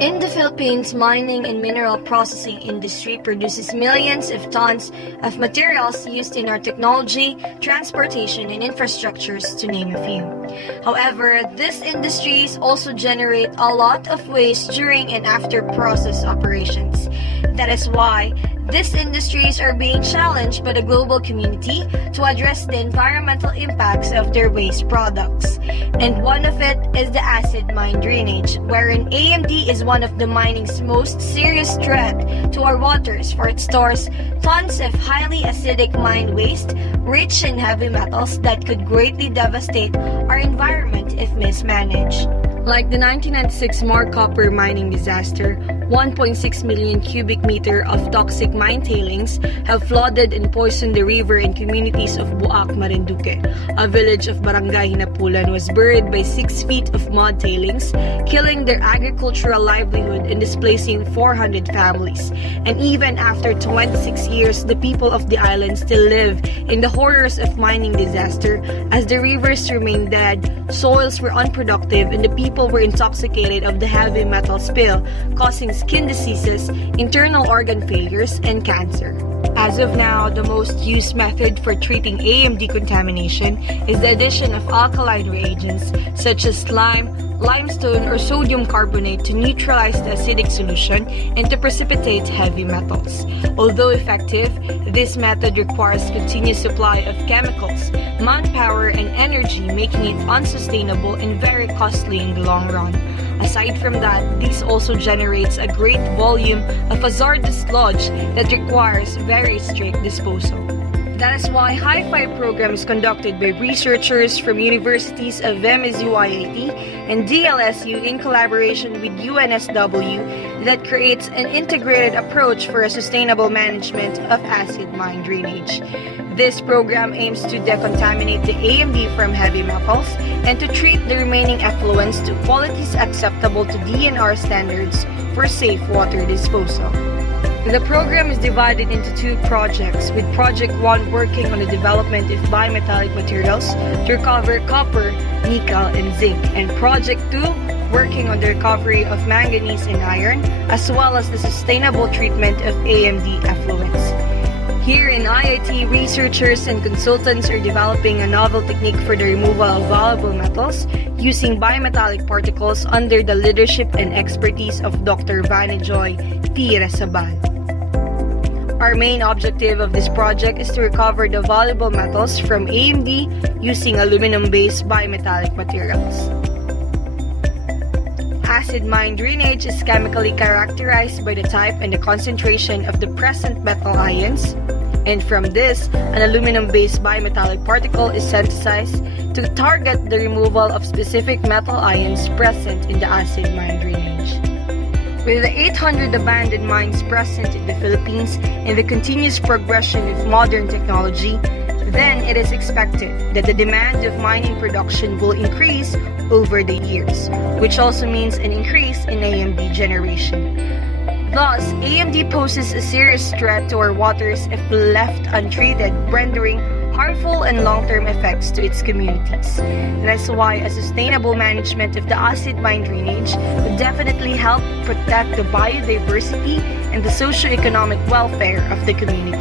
In the Philippines, mining and mineral processing industry produces millions of tons of materials used in our technology, transportation, and infrastructures, to name a few. However, these industries also generate a lot of waste during and after process operations. That is why these industries are being challenged by the global community to address the environmental impacts of their waste products. And one of it is the acid mine drainage, wherein AMD is one of the mining's most serious threat to our waters, for it stores tons of highly acidic mine waste rich in heavy metals that could greatly devastate our environment if mismanaged. Like the 1996 Mar copper mining disaster, 1.6 million cubic meter of toxic mine tailings have flooded and poisoned the river and communities of Buak, Marinduque. A village of Barangay Hinapulan was buried by 6 feet of mud tailings, killing their agricultural livelihood and displacing 400 families. And even after 26 years, the people of the island still live in the horrors of mining disaster as the rivers remained dead, soils were unproductive, and the people were intoxicated of the heavy metal spill, causing skin diseases, internal organ failures, and cancer. As of now, the most used method for treating AMD contamination is the addition of alkaline reagents such as lime, limestone, or sodium carbonate to neutralize the acidic solution and to precipitate heavy metals. Although effective, this method requires continuous supply of chemicals, manpower, and energy, making it unsustainable and very costly in the long run. Aside from that, this also generates a great volume of hazardous sludge that requires very strict disposal. That is why Hi-Fi program is conducted by researchers from universities of MSU IIT and DLSU in collaboration with UNSW that creates an integrated approach for a sustainable management of acid mine drainage. This program aims to decontaminate the AMD from heavy metals and to treat the remaining effluents to qualities acceptable to DENR standards for safe water disposal. The program is divided into 2 projects, with Project 1 working on the development of bimetallic materials to recover copper, nickel, and zinc, and Project 2 working on the recovery of manganese and iron, as well as the sustainable treatment of AMD effluents. Here in IIT, researchers and consultants are developing a novel technique for the removal of valuable metals using bimetallic particles under the leadership and expertise of Dr. Vanajoy T. Resabal. Our main objective of this project is to recover the valuable metals from AMD using aluminum-based bimetallic materials. Acid mine drainage is chemically characterized by the type and the concentration of the present metal ions, and from this, an aluminum-based bimetallic particle is synthesized to target the removal of specific metal ions present in the acid mine drainage. With the 800 abandoned mines present in the Philippines and the continuous progression of modern technology, then it is expected that the demand of mining production will increase over the years, which also means an increase in AMD generation. Thus, AMD poses a serious threat to our waters if left untreated, rendering harmful and long-term effects to its communities. That's why a sustainable management of the acid mine drainage would definitely help protect the biodiversity and the socio-economic welfare of the community.